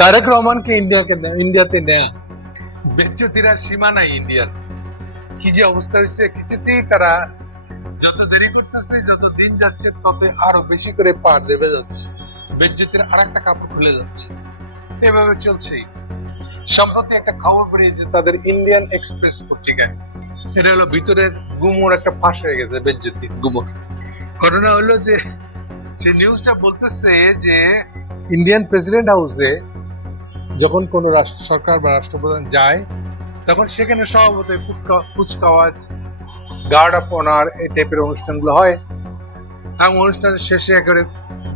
তারেক রহমানকে ইন্ডিয়াতে নেয়া বেজ্জতির আর সীমা নাই ইন্ডিয়ার। কি যে অবস্থা হয়েছে, কিছুতেই তারা যত দেরি করতেছে, যত দিন যাচ্ছে তত আরো বেশি করে পার দেবে যাচ্ছে, বেজ্জতির আর একটা কাপড় খুলে যাচ্ছে, এভাবে চলছেই। সম্প্রতি একটা খবর বেরিয়েছে তাদের ইন্ডিয়ান এক্সপ্রেস পত্রিকায়, এটা হলো ভিতরের গুমর একটা ফাঁস হয়ে গেছে, বেজ্জতির গুমর। ঘটনা হলো যে সে নিউজটা বলতেছে যে ইন্ডিয়ান প্রেসিডেন্ট হাউসে যখন কোন সরকার বা রাষ্ট্রপ্রধান যায়, তখন সেখানে স্বভাবত কুচকাওয়াজ, গার্ড অফ অনার, এই টাইপের অনুষ্ঠানগুলো হয়, এবং অনুষ্ঠানের শেষে একেবারে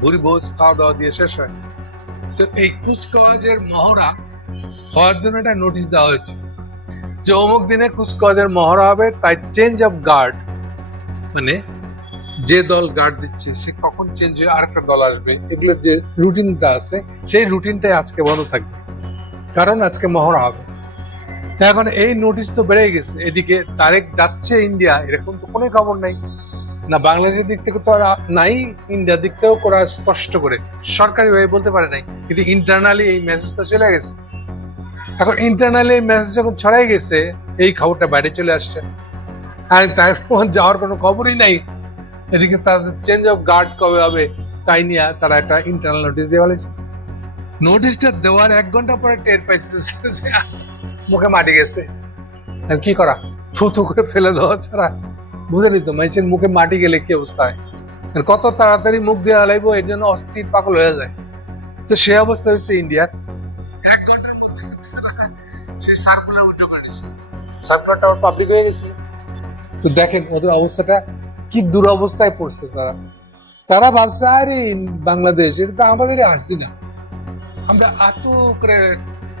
ভুরি ভোজ খাওয়া দাওয়া দিয়ে শেষ হয়। তো এই কুচকাওয়াজের মহড়া হওয়ার জন্য একটা নোটিশ দেওয়া হয়েছে যে অমুক দিনে কুচকাওয়াজের মহড়া হবে, তাই চেঞ্জ অফ গার্ড, মানে যে দল গার্ড দিচ্ছে সে কখন চেঞ্জ হয়ে আরেকটা দল আসবে, এগুলোর যে রুটিনটা আছে সেই রুটিনটাই আজকে বন্ধ থাকবে, কারণ আজকে মহড়া হবে। এখন এই নোটিশ তো বেড়ে গেছে, এদিকে তারেক যাচ্ছে ইন্ডিয়া, এরকম তো কোনো খবর নাই, না বাংলাদেশের দিক থেকে তো আর নাই, ইন্ডিয়ার দিক থেকেও করা স্পষ্ট করে সরকারি ভাবে বলতে পারে নাই, কিন্তু ইন্টারনালি এই মেসেজটা চলে গেছে। এখন ইন্টারনালি এই মেসেজ যখন ছড়াই গেছে, এই খবরটা বাইরে চলে আসছে, আর তারেক রহমান যাওয়ার কোনো খবরই নাই। এদিকে তাদের চেঞ্জ অফ গার্ড কবে হবে তাই নিয়ে তারা একটা ইন্টারনাল নোটিশ দিয়ে ফেলেছে। নোটিশটা দেওয়ার 1 ঘন্টা পরে টের পাইছে যে মুখে মাটি গেছে, আর কি করা, থু থু করে ফেলে দেওয়া ছাড়া বুঝেনি তো মানুষের মুখে মাটি গেলে কি অবস্থা হয়, আর কত তাড়াতাড়ি মুখ দিয়ে হালাইবো এর জন্য অস্থির পাগল হয়ে যায়। তো সে অবস্থা হচ্ছে ইন্ডিয়ার। 1 ঘন্টার মধ্যে সেই সার্কুলার উইথড্র করে নিছে, সার্কুলারটা আবার পাবলিক হয়ে গেছিল। তো দেখেন ওদের অবস্থাটা কি দুরবস্থায় পড়ছে। তারা ভাবছে আরে বাংলাদেশ এটা তো আমাদেরই আসছি না, আমরা আতু করে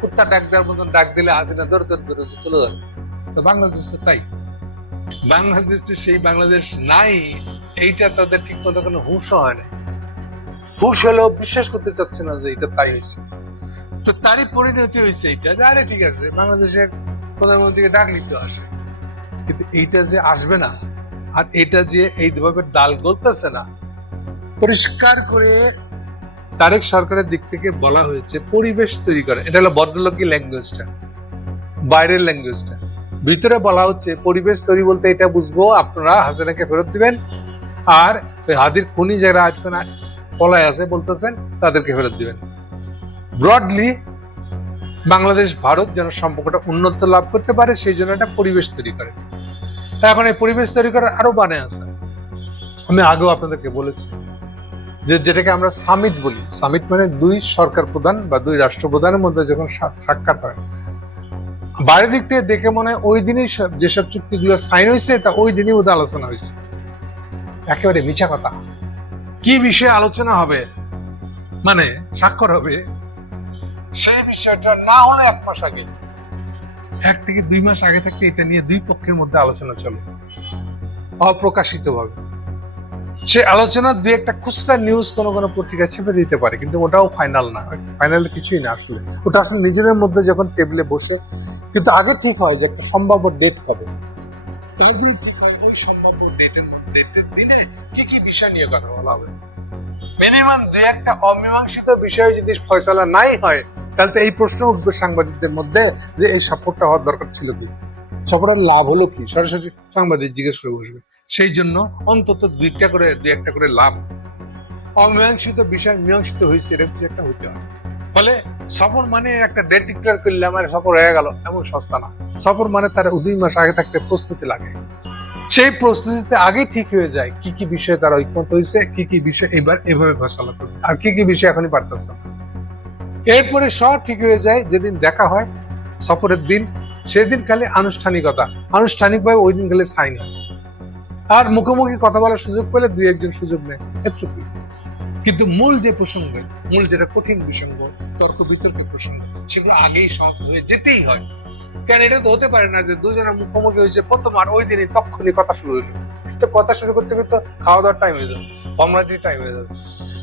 কুত্তা ডাক দেওয়ার মতন ডাক দিলে আসি না, দৌড় দৌড় দৌড় চলে যাবে। বাংলাদেশ তো তাই, বাংলাদেশ সেই বাংলাদেশ নাই, এইটা তাদের ঠিক মতো কোনো হুঁশ হয় না, হুঁশ হলেও বিশ্বাস করতে চাচ্ছে না যে এটা তাই হয়েছে। তো তারই পরিণতি হয়েছে এইটা যে আরে ঠিক আছে বাংলাদেশের প্রধানমন্ত্রীকে ডাক নিতে আসে, কিন্তু এইটা যে আসবে না, আর এটা যে এইভাবে ডাল গলতেছে না, পরিষ্কার করে তারেক সরকারের দিক থেকে বলা হয়েছে পরিবেশ তৈরি করে, এটা হলো ভদ্রলোকী ল্যাঙ্গুয়েজটা, বাইরের ল্যাঙ্গুয়েজটা। ভিতরে বলা হচ্ছে পরিবেশ তৈরি বলতে এটা বুঝবো আপনারা হাসিনাকে ফেরত দিবেন, আর হাদির খুনি যারা আজকে পলায় আছে বলতেছেন তাদেরকে ফেরত দিবেন। ব্রডলি বাংলাদেশ ভারত যেন সম্পর্কটা উন্নত লাভ করতে পারে সেই জন্য একটা পরিবেশ তৈরি করে। এখন এই পরিবেশ তৈরি করার আরো বানে আছে, আমি আগেও আপনাদেরকে বলেছি যে যেটাকে আমরা সামিট বলি, সামিট মানে 2 সরকার প্রধান বা 2 রাষ্ট্রপ্রধানের মধ্যে যখন সাক্ষাৎ হয়, বাইরের দিক থেকে দেখে মনে হয় ওই দিনই যেসব চুক্তিগুলো সাইন হয়েছে তা ওই দিনই বোধহয় আলোচনা হয়েছে। একেবারে মিছা কথা। কি বিষয়ে আলোচনা হবে, মানে স্বাক্ষর হবে, সেই বিষয়টা না হলে 1 মাস আগে, 1 থেকে 2 মাস আগে থাকতে এটা নিয়ে 2 পক্ষের মধ্যে আলোচনা চলে অপ্রকাশিত ভাবে। সে আলোচনার 2-1টা খুচরা নিউজ কোনো কোনো পত্রিকা ছেপে দিতে পারে, কিন্তু ওটাও ফাইনাল না, ফাইনাল কিছুই না আসলে। ওটা আসলে নিজেদের মধ্যে যখন টেবিলে বসে, কিন্তু আগে ঠিক হয় যে একটা সম্ভাব্য ডেট কবে, তবে ঠিক হয় ওই সম্ভাব্য ডেটের দিনে কি কি বিষয় নিয়ে কথা বলা হবে। মিনিমাম 2-1টা অমীমাংসিত বিষয়ে যদি ফয়সালা নাই হয়, তাহলে তো এই প্রশ্ন উঠবে সাংবাদিকদের মধ্যে যে এই সাপোর্টটা হওয়ার দরকার ছিল কি, সাপোর্টের লাভ হলো কি, সরাসরি সাংবাদিক জিজ্ঞেস করে বসবে। সেই জন্য অন্তত 2-1টা করে লাভ, অমীমাংসিত বিষয় মীমাংসিত হয়েছে এরকম একটা হইতে হয়। ফলে সফর মানে একটা ডেট ডিক্লেয়ার করলে আমার সফর হয়ে গেল এমন সস্তা না। সফর মানে তারা 2 মাস আগে থাকতে প্রস্তুতি লাগে, সেই প্রস্তুতিতে আগে ঠিক হয়ে যায় কি কি বিষয়ে তারা ঐকমত হয়েছে, কি কি বিষয় এবার এভাবে ফয়সালা করবে, আর কি কি বিষয় এখনই পারতেছে না। এরপরে সব ঠিক হয়ে যায় যেদিন দেখা হয় সফরের দিন, সেদিন খালি আনুষ্ঠানিকতা, আনুষ্ঠানিকভাবে ওই দিন খালি সাইন হয়, আর মুখোমুখি কথা বলার সুযোগ পেলে 2-1জন সুযোগ নেয়, এতটুকু। কিন্তু মূল যে প্রসঙ্গ, মূল যেটা কঠিন প্রসঙ্গ, তর্ক বিতর্কের প্রসঙ্গ, সেগুলো আগেই সমাপ্ত হয়ে যেতেই হয়। কেন এটা তো হতে পারে না যে 2জনের মুখোমুখি হয়েছে প্রথম আর ওই দিনই তখনই কথা শুরু হইলো, তো কথা শুরু করতে করতে খাওয়া দাওয়ার টাইম হয়ে যাবে, ফর্মালিটি টাইম হয়ে যাবে।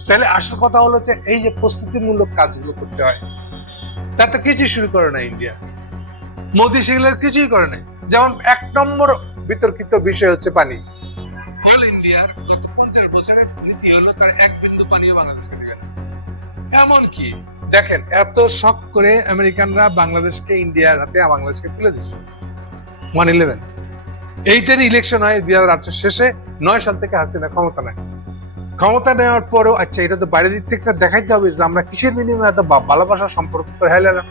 তাহলে আসল কথা হলো যে এই যে প্রস্তুতিমূলক কাজগুলো করতে হয়, তার তো কিছুই শুরু করে না ইন্ডিয়া, মোদি সেগুলোর কিছুই করে নাই। যেমন 1 নম্বর বিতর্কিত বিষয় হচ্ছে পানি। কোল ইন্ডিয়ার গত 50 বছরের নীতি হলো তার 1 বিন্দু পানিও বাংলাদেশকে দেবে না। এমনকি দেখেন এত শখ করে আমেরিকানরা বাংলাদেশকে ইন্ডিয়ার হাতে বাংলাদেশকে তুলে দিচ্ছে 1/11 এইটারই ইলেকশন হয় 2008 শেষে 9 সাল থেকে হাসিনা ক্ষমতা নেয়। ক্ষমতা নেওয়ার পরেও আচ্ছা এটা তো বাইরের দিক থেকে দেখাইতে হবে যে আমরা কিসের বিনিময়ে এত ভালোবাসার সম্পর্ক করে হেলালাম।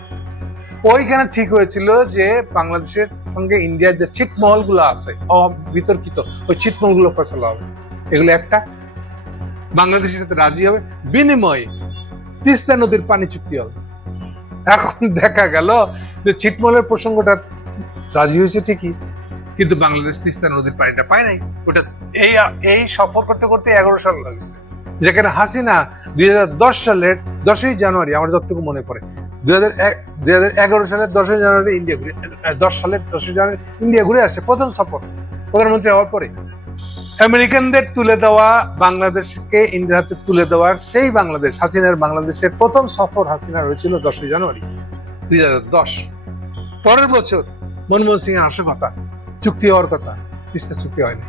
ওইখানে ঠিক হয়েছিল যে বাংলাদেশের সঙ্গে ইন্ডিয়ার যে ছিটমহল গুলো আছে বিতর্কিত ওই ছিটমহল গুলো ফসল হবে, এগুলো একটা বাংলাদেশের সাথে রাজি হবে, বিনিময়ে তিস্তা নদীর পানি চুক্তি হবে। এখন দেখা গেল যে ছিটমহলের প্রসঙ্গটা রাজি হয়েছে ঠিকই, কিন্তু বাংলাদেশ তিস্তা নদীর পানিটা পায় নাই। ওটা এই সফর করতে করতে 11 সাল লাগছে, যেখানে হাসিনা 2010 সালের 10ই জানুয়ারি, আমার যতটুকু মনে পড়ে 2011 সালের 10ই জানুয়ারি ইন্ডিয়া ঘুরে 10 সালের 10ই জানুয়ারি ইন্ডিয়া ঘুরে আসছে, প্রথম সফর প্রধানমন্ত্রী হওয়ার পরে। আমেরিকানদের তুলে দেওয়া বাংলাদেশকে ইন্ডিয়ার হাতে তুলে দেওয়ার সেই বাংলাদেশ, হাসিনার বাংলাদেশের প্রথম সফর হাসিনার হয়েছিল 10ই জানুয়ারি 2010। পরের বছর মনমোহন সিং এর আসল কথা, চুক্তি হওয়ার কথা, তিস্তা চুক্তি হয়নি।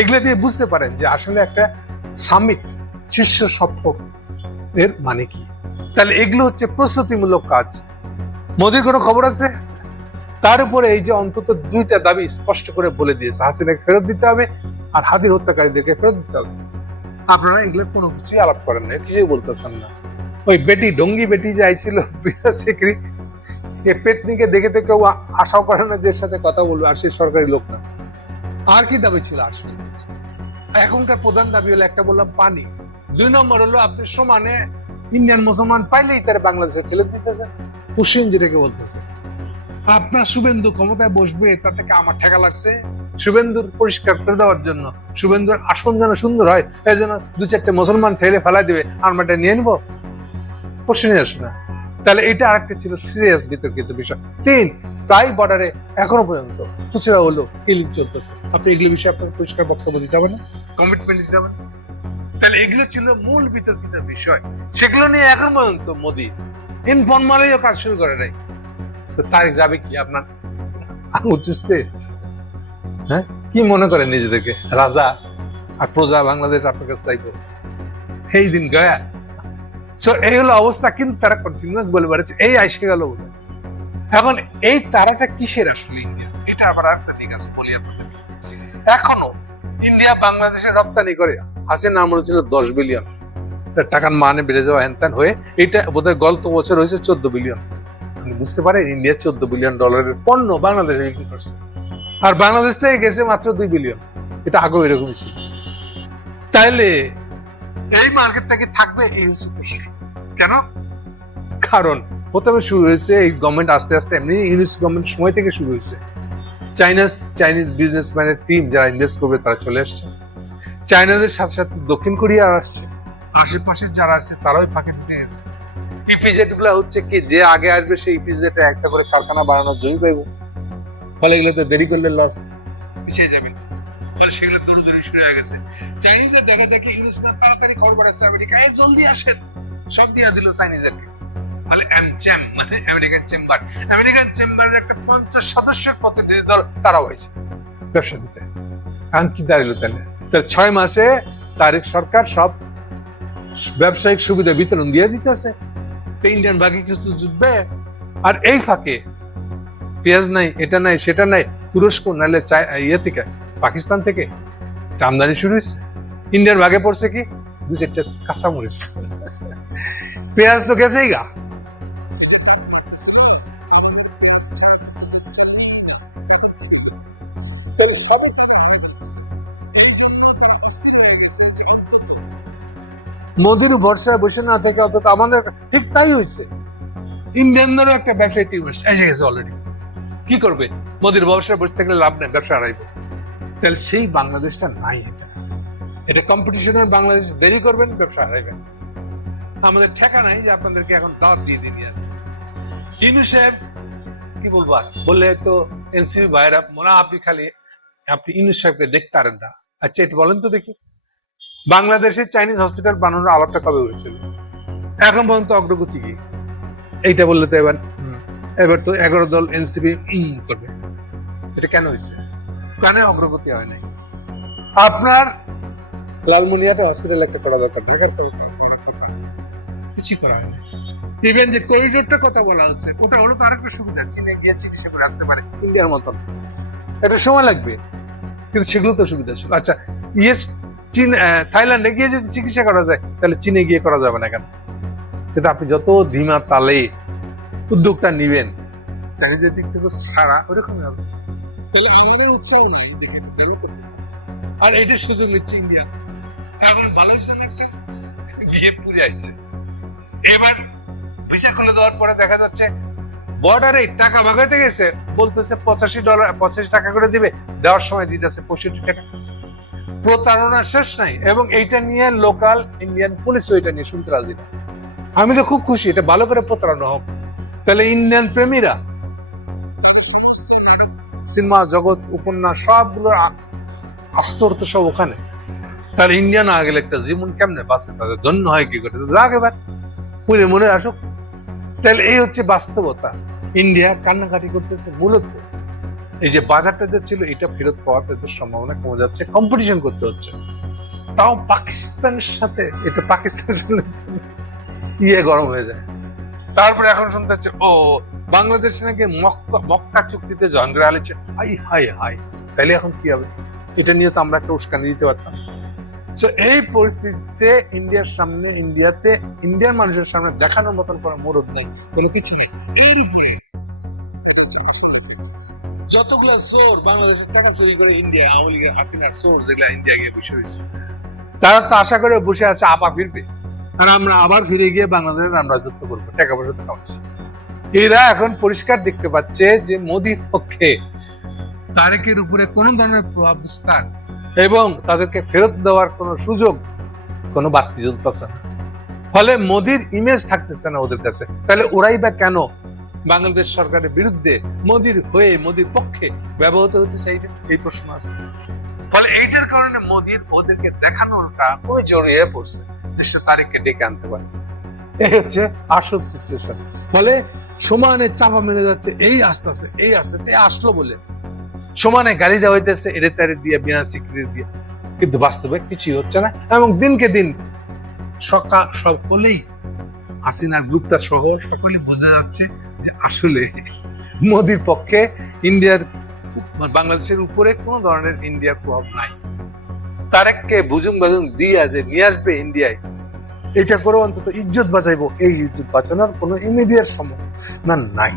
এগুলো দিয়ে বুঝতে পারেন যে আসলে একটা সামিট, শীর্ষ সফর এর মানে কি। তাহলে এগুলো হচ্ছে প্রস্তুতিমূলক কাজ। মোদির কোনো খবর আছে? তার উপরে এই যে অন্তত 2টা দাবি স্পষ্ট করে বলে দিয়েছে, হাসিনাকে ফেরত দিতে হবে আর হাদির হত্যাকারীদেরকে ফেরত দিতে হবে। আপনারা এগুলো কোনো কিছুই আলাপ করেন না, কিছুই বলতেছেন না। ওই বেটি ডঙ্গি বেটি যে আইছিল সেক্রি পেতনিকে দেখে তো কেউ আশাও করে না যে এর সাথে কথা বলবে, আর সেই সরকারি লোক না। আর কি দাবি ছিল আসলে? এখনকার প্রধান দাবি হলো একটা, বললাম পানি। 2 নম্বর হলো আপনি সমানে ইন্ডিয়ান মুসলমান পাইলেই তারা বাংলাদেশে ঠেলে দিতেছে, হুসেন যেটাকে বলতেছে। আপনার শুভেন্দু ক্ষমতায় বসবে তার থেকে আমার ঠেকা লাগছে শুভেন্দুর পরিষ্কার করে দেওয়ার জন্য, শুভেন্দুর আসন যেন সুন্দর হয় এর জন্য 2-4টে মুসলমান ঠেলে ফেলাই দিবে, আমরা নিয়ে নিবো, প্রশ্নই আসে না। তাহলে এটা আরেকটা ছিল সিরিয়াস বিতর্কিত বিষয়। 3, প্রায় বর্ডারে এখনো পর্যন্ত খুচরা হলো কিলিং চলতেছে। আপনি এগুলো বিষয়ে আপনাকে পরিষ্কার বক্তব্য দিতে হবে না, কমিটমেন্ট দিতে হবে না? তাহলে এগুলো ছিল মূল বিতর্কিত বিষয়, সেগুলো নিয়ে এখন পর্যন্ত মোদি ইনফরমালিও কাজ শুরু করে নাই। তো তারিখ যাবে কি আপনার উচ্চস্তে? হ্যাঁ, কি মনে করেন নিজেদেরকে রাজা আর প্রজা বাংলাদেশ আপনার কাছে চাইবো? এই দিন গয়া। এই হলো অবস্থা, কিন্তু তারা কন্টিনিউয়াস বলে বেড়াচ্ছে এই আইসে গেল বোধ হয়। এখন এই তারাটা কিসের আসলে ইন্ডিয়া? এটা আবার একটা দিক আছে বলি আপনাদেরকে। এখনো ইন্ডিয়া বাংলাদেশে রপ্তানি করে, হাসিনা নাম ছিল 10 বিলিয়ন টাকার মানে বেড়ে যাওয়া হ্যান হয়ে, এটা বোধহয় গত বছর হয়েছে 14 বিলিয়ন। আপনি বুঝতে পারেন ইন্ডিয়া 14 বিলিয়ন ডলারের পণ্য বাংলাদেশে বিক্রি করছে, আর বাংলাদেশ থেকে গেছে মাত্র 2 বিলিয়ন। এটা আগেও এরকমই ছিল। তাইলে এই মার্কেটটা কি থাকবে? এই হচ্ছে প্রশ্ন। কেন? কারণ প্রথমে শুরু হয়েছে এই গভর্নমেন্ট আস্তে আস্তে, এমনি ইউনিস গভর্নমেন্ট সময় থেকে শুরু হয়েছে, চাইনিজ বিজনেসম্যানের টিম যারা ইনভেস্ট করবে তারা চলে আসছে, চাইনাদের সাথে সাথে দক্ষিণ কোরিয়া আসছে, আশেপাশে যারা আসছে তারাও ফাঁকে ঢুকে গেছে। ইপিজেড গুলা হচ্ছে কি, যে আগে আসবে সেই ইপিজেড একটা করে কারখানা বানানোর জমি পাইব, ফলে এগুলোতে দেরি করলে লস, পিছিয়ে যাবেন। ফলে সেগুলো দৌড়দৌড়ি শুরু হয়ে গেছে। চাইনিজের দেখা দেখে ইউনিসম্যান তাড়াতাড়ি খবর পাঠাচ্ছে আমেরিকা, এই জলদি আসেন, সব দিয়া দিল চাইনিজেরকে। তাহলে মানে আমেরিকান চেম্বারের একটা 50 সদস্যের প্রতিনিধি দল তারাও হয়েছে ব্যবসা দিতে। এখন কি দাঁড়িল? তাহলে 6 মাসে তারিখ সরকার সব ব্যবসায়িক সুবিধা বিতরণ দিয়ে দিতেছে, তো ইন্ডিয়ান বাকি কিছু জুটবে। আর এই ফাঁকে পেঁয়াজ নাই, এটা নাই, সেটা নাই, তুরস্ক নাহলে ইয়ে থেকে পাকিস্তান থেকে আমদানি শুরু হয়েছে। ইন্ডিয়ার ভাগে পড়ছে কি 2-4টা কাঁচামরিচ, পেঁয়াজ তো গেছেই গা। মোদির ভরসায় বসে না থেকে অন্তত আমাদের ঠিক তাই হয়েছে। ইন্ডিয়ানদেরও একটা ব্যবসায়ী টিম এসে গেছে অলরেডি। কি করবে? মোদির ভরসায় বসে থাকলে লাভ নেই, ব্যবসা হারাইব। তাহলে সেই বাংলাদেশটা নাই। এটা কম্পিটিশনের বাংলাদেশ, দেরি করবেন ব্যবসা হারাইবেন। আমাদের ঠেকা নাই যে আপনাদেরকে এখন দাওয়াত দিয়ে দিন। আর ইনু সাহেব কি বলবো, আর বললে তো এনসিপি ভাইরা মনে আপনি ইনু সাহেবকে দেখতে পারেন না। আচ্ছা এটা বলেন তো দেখি, বাংলাদেশে চাইনিজ হসপিটাল বানানোর আলাপটা কবে হয়েছিল? এখন পর্যন্ত অগ্রগতি কি? এইটা বললে তো এবার তো 11 দল এনসিপি করবে। এটা কেন হয়েছে? কেন অগ্রগতি হয় নাই? আপনার লালমনিয়াটা হসপিটাল একটা করা দরকার, ঢাকার কথা কিছু করা হয় না। ইভেন যে করিডোরটার কথা বলা হচ্ছে, ওটা হলো তো আরেকটা সুবিধা, চীনে গিয়ে চিকিৎসা করে আসতে পারে ইন্ডিয়ার মতন। এটা সময় লাগবে, কিন্তু সেগুলো তো সুবিধা ছিল। আচ্ছা, চীন থাইল্যান্ডে গিয়ে যদি চিকিৎসা করা যায়, তাহলে চীনে গিয়ে করা যাবে না কেন? কিন্তু আপনি যত ধীমা তালে উদ্যোগটা নিবেন, চাকরির দিক থেকে সারা ওরকমই হবে। তাহলে আমাদের উৎসাহ নাই, দেখেন ভালো করতেছে, আর এইটার সুযোগ নিচ্ছে ইন্ডিয়া। এখন ভালো হচ্ছে না, একটা গিয়ে পুরে আইছে। এবার ভিসা খুলে দেওয়ার পরে দেখা যাচ্ছে বর্ডারে টাকা ভাগাইতে গেছে, বলতেছে $85 করে দিবে, দেওয়ার সময় দিতেছে 65 টাকা। প্রতারণা শেষ নাই। এবং এইটা নিয়ে লোকাল ইন্ডিয়ান পুলিশও এটা নিয়ে শুনতে রাজি না। আমি তো খুব খুশি, এটা ভালো করে প্রতারণা হোক। তাহলে ইন্ডিয়ান প্রেমীরা সিনেমা জগৎ, উপন্যাস সবগুলো আস্তর তো সব ওখানে। তাহলে ইন্ডিয়া না গেলে একটা জীবন কেমনে বাঁচে, তাদের ধন্য হয় কি করে? যাক এবার পুরে মনে আসুক। তাহলে এই হচ্ছে বাস্তবতা। ইন্ডিয়া কান্নাকাটি করতেছে মূলত এই যে বাজারটা যে ছিল, এটা ফেরত পাওয়ার তাদের সম্ভাবনা কমে যাচ্ছে, কম্পিটিশন করতে হচ্ছে, তাও পাকিস্তানের সাথে। এটা পাকিস্তানের জন্য গরম হয়ে যায়। তারপরে এখন শুনতে হচ্ছে ও বাংলাদেশ নাকি মক্কা চুক্তিতে জয়েন করে আলিছে। হাই হাই হাই, তাইলে এখন কি হবে? এটা নিয়ে তো আমরা একটা উস্কানি দিতে পারতাম। এই পরিস্থিতিতে ইন্ডিয়ার সামনে, ইন্ডিয়ার মানুষের সামনে দেখানোর মতন কোনো মুরদ নেই, কোনো কিছু নেই। এর যতগুলো চোর বাংলাদেশের টাকা চুরি করে ইন্ডিয়া, আওয়ামী লীগের হাসিনার চোর যেগুলা ইন্ডিয়া গিয়ে বসে রয়েছে, তারা তো আশা করে বসে আছে আপা ফিরবে, আর আমরা আবার ফিরে গিয়ে বাংলাদেশের আমরা রাজত্ব করবো, টাকা পয়সা তো কামাচ্ছি। এরা এখন পরিষ্কার দেখতে পাচ্ছে যে মোদির পক্ষে তারেকের উপরে কোন ধরনের প্রভাব বিস্তার এবং তাদেরকে ফেরত দেওয়ার কোন সুযোগ, কোনো বাড়তি চলতেছে না। ফলে মোদির ইমেজ থাকতেছে না ওদের কাছে। তাহলে ওরাই বা কেন বাংলাদেশ সরকারের বিরুদ্ধে মোদির হয়ে, মোদির পক্ষে ব্যবহৃত হতে চাইবে? এই প্রশ্ন আছে। ফলে এইটার কারণে মোদির ওদেরকে দেখানোটা খুবই জরুরি হয়ে পড়ছে যে সে তারেককে ডেকে আনতে পারে। এই হচ্ছে আসল সিচুয়েশন। ফলে সমানে চাপা মেরে যাচ্ছে, এই আসতেছে, এই আসতেছে, আসলো বলে সমানে গাড়ি দেওয়া হইতেছে, এরে তারে দিয়ে, বিনা স্বীকৃতি দিয়ে, কিন্তু বাস্তবে কিছুই হচ্ছে না। এবং দিনকে দিন সকলেই, হাসিনা গ্রুপটা সহ সকলেই বোঝা যাচ্ছে যে আসলে মোদির পক্ষে বাংলাদেশের উপরে কোন ধরনের ইন্ডিয়ার প্রভাব নাই। তারেককে বুজুং বাজুং দিয়া যে নিয়ে আসবে ইন্ডিয়ায়, এটা করে অন্তত ইজ্জত বাঁচাইবো, এই ইজ্জত বাঁচানোর কোনো ইমিডিয়েট সম্ভাবনা নাই।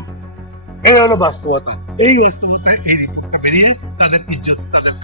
এই হলো বাস্তবতা। এই বাস্তবতায় এই রিপোর্টটা বেরিয়ে তাদের ইজ্জত, তাদের